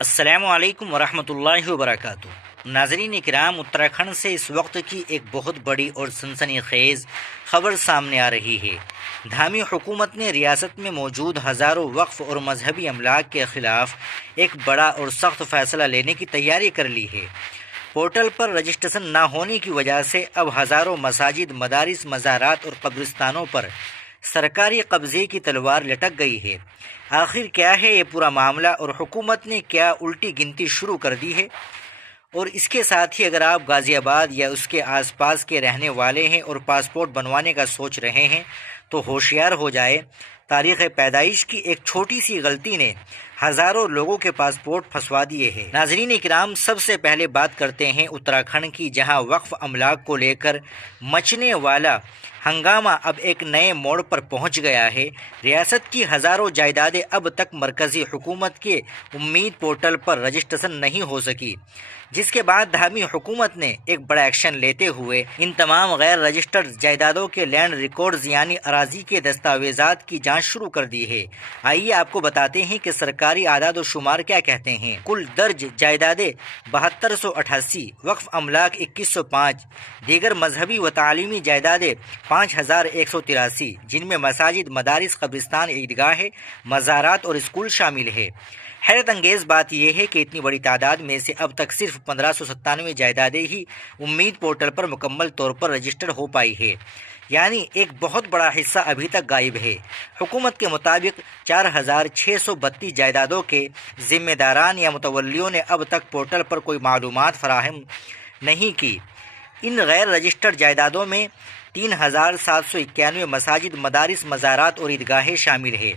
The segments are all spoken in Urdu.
السلام علیکم ورحمۃ اللہ وبرکاتہ۔ ناظرین کرام، اتراکھنڈ سے اس وقت کی ایک بہت بڑی اور سنسنی خیز خبر سامنے آ رہی ہے۔ دھامی حکومت نے ریاست میں موجود ہزاروں وقف اور مذہبی املاک کے خلاف ایک بڑا اور سخت فیصلہ لینے کی تیاری کر لی ہے۔ پورٹل پر رجسٹریشن نہ ہونے کی وجہ سے اب ہزاروں مساجد، مدارس، مزارات اور قبرستانوں پر سرکاری قبضے کی تلوار لٹک گئی ہے۔ آخر کیا ہے یہ پورا معاملہ اور حکومت نے کیا الٹی گنتی شروع کر دی ہے؟ اور اس کے ساتھ ہی اگر آپ غازی آباد یا اس کے آس پاس کے رہنے والے ہیں اور پاسپورٹ بنوانے کا سوچ رہے ہیں تو ہوشیار ہو جائے۔ تاریخ پیدائش کی ایک چھوٹی سی غلطی نے ہزاروں لوگوں کے پاسپورٹ پھنسوا دیے ہیں۔ ناظرین کرام، سب سے پہلے بات کرتے ہیں اتراکھنڈ کی، جہاں وقف املاک کو لے کر مچنے والا ہنگامہ اب ایک نئے موڑ پر پہنچ گیا ہے۔ ریاست کی ہزاروں جائیدادیں اب تک مرکزی حکومت کے امید پورٹل پر رجسٹریشن نہیں ہو سکی، جس کے بعد دھامی حکومت نے ایک بڑا ایکشن لیتے ہوئے ان تمام غیر رجسٹرڈ جائیدادوں کے لینڈ ریکارڈز یعنی اراضی کے دستاویزات کی جانچ شروع کر دی ہے۔ آئیے آپ کو بتاتے ہیں کہ سرکاری اعداد و شمار کیا کہتے ہیں۔ کل درج جائیدادیں 7288، وقف املاک 2105، دیگر مذہبی و تعلیمی جائیدادیں 5183، جن میں مساجد، مدارس، قبرستان، عیدگاہیں، مزارات اور اسکول شامل ہے۔ حیرت انگیز بات یہ ہے کہ اتنی بڑی تعداد میں سے اب تک صرف 1597 جائیدادیں ہی امید پورٹل پر مکمل طور پر رجسٹرڈ ہو پائی ہے، یعنی ایک بہت بڑا حصہ ابھی تک غائب ہے۔ حکومت کے مطابق 4632 جائیدادوں کے ذمہ داران یا متولیوں نے اب تک پورٹل پر کوئی معلومات فراہم نہیں کی۔ ان غیر رجسٹرڈ جائیدادوں میں 3791 مساجد، مدارس، مزارات اور عیدگاہیں شامل ہیں،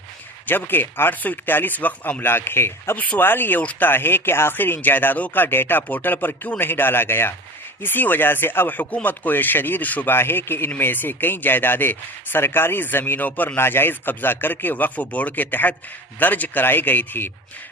جبکہ 841 وقف املاک ہے۔ اب سوال یہ اٹھتا ہے کہ آخر ان جائیدادوں کا ڈیٹا پورٹل پر کیوں نہیں ڈالا گیا؟ اسی وجہ سے اب حکومت کو یہ شدید شبہ ہے کہ ان میں سے کئی جائیدادیں سرکاری زمینوں پر ناجائز قبضہ کر کے وقف بورڈ کے تحت درج کرائی گئی تھی۔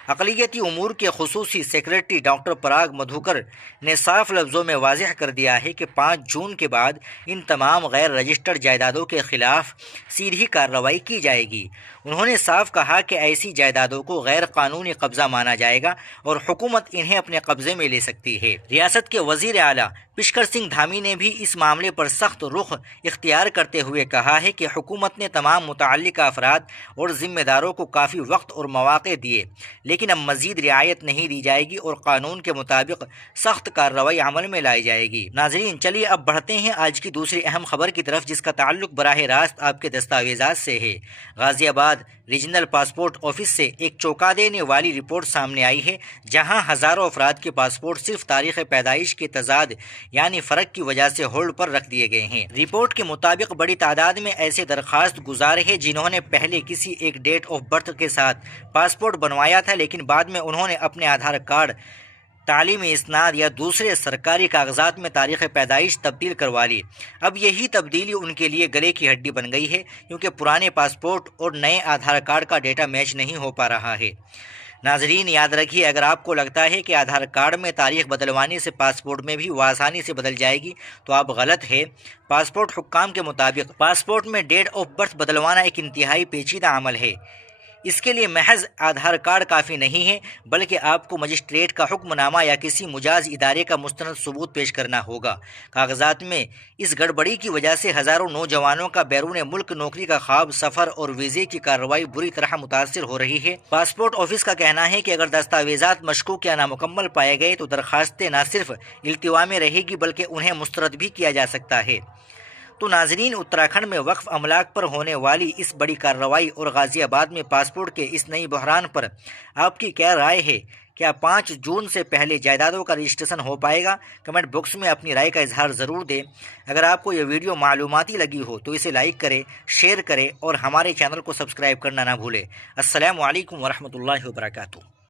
اقلیتی امور کے خصوصی سیکریٹری ڈاکٹر پراگ مدھوکر نے صاف لفظوں میں واضح کر دیا ہے کہ 5 جون کے بعد ان تمام غیر رجسٹرڈ جائیدادوں کے خلاف سیدھی کارروائی کی جائے گی۔ انہوں نے صاف کہا کہ ایسی جائیدادوں کو غیر قانونی قبضہ مانا جائے گا اور حکومت انہیں اپنے قبضے میں لے سکتی ہے۔ ریاست کے وزیر اعلیٰ پشکر سنگھ دھامی نے بھی اس معاملے پر سخت رخ اختیار کرتے ہوئے کہا ہے کہ حکومت نے تمام متعلقہ افراد اور ذمہ داروں کو کافی وقت اور مواقع دیے، لیکن اب مزید رعایت نہیں دی جائے گی اور قانون کے مطابق سخت کارروائی عمل میں لائی جائے گی۔ ناظرین، چلیے اب بڑھتے ہیں آج کی دوسری اہم خبر کی طرف، جس کا تعلق براہ راست آپ کے دستاویزات سے ہے۔ غازی آباد ریجنل پاسپورٹ آفس سے ایک چونکا دینے والی رپورٹ سامنے آئی ہے، جہاں ہزاروں افراد کے پاسپورٹ صرف تاریخ پیدائش کے تضاد یعنی فرق کی وجہ سے ہولڈ پر رکھ دیے گئے ہیں۔ رپورٹ کے مطابق بڑی تعداد میں ایسے درخواست گزار ہیں جنہوں نے پہلے کسی ایک ڈیٹ آف برتھ کے ساتھ پاسپورٹ بنوایا تھا، لیکن بعد میں انہوں نے اپنے آدھار کارڈ، تعلیمی اسناد یا دوسرے سرکاری کاغذات میں تاریخ پیدائش تبدیل کروا لی۔ اب یہی تبدیلی ان کے لیے گلے کی ہڈی بن گئی ہے، کیونکہ پرانے پاسپورٹ اور نئے آدھار کارڈ کا ڈیٹا میچ نہیں ہو پا رہا ہے۔ ناظرین، یاد رکھیے، اگر آپ کو لگتا ہے کہ آدھار کارڈ میں تاریخ بدلوانے سے پاسپورٹ میں بھی وہ آسانی سے بدل جائے گی تو آپ غلط ہے۔ پاسپورٹ حکام کے مطابق پاسپورٹ میں ڈیٹ آف برتھ بدلوانا ایک انتہائی پیچیدہ عمل ہے۔ اس کے لیے محض آدھار کارڈ کافی نہیں ہے، بلکہ آپ کو مجسٹریٹ کا حکم نامہ یا کسی مجاز ادارے کا مستند ثبوت پیش کرنا ہوگا۔ کاغذات میں اس گڑبڑی کی وجہ سے ہزاروں نوجوانوں کا بیرون ملک نوکری کا خواب، سفر اور ویزے کی کارروائی بری طرح متاثر ہو رہی ہے۔ پاسپورٹ آفس کا کہنا ہے کہ اگر دستاویزات مشکوک یا نامکمل پائے گئے تو درخواستیں نہ صرف التوا میں رہے گی بلکہ انہیں مسترد بھی کیا جا سکتا ہے۔ تو ناظرین، اتراکھنڈ میں وقف املاک پر ہونے والی اس بڑی کارروائی اور غازی آباد میں پاسپورٹ کے اس نئی بحران پر آپ کی کیا رائے ہے؟ کیا 5 جون سے پہلے جائیدادوں کا رجسٹریشن ہو پائے گا؟ کمنٹ باکس میں اپنی رائے کا اظہار ضرور دیں۔ اگر آپ کو یہ ویڈیو معلوماتی لگی ہو تو اسے لائک کریں، شیئر کریں اور ہمارے چینل کو سبسکرائب کرنا نہ بھولیں۔ السلام علیکم ورحمۃ اللہ وبرکاتہ۔